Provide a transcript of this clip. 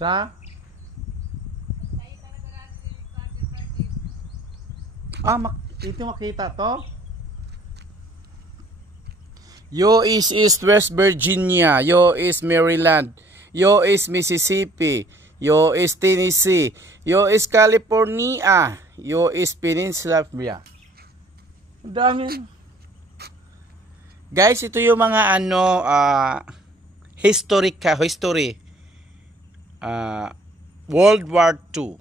Sa ito makita to. Yo is East West Virginia, yo is Maryland, yo is Mississippi, yo is Tennessee, yo is California, yo is Pennsylvania. Dami. Guys, ito yung mga history. World War II.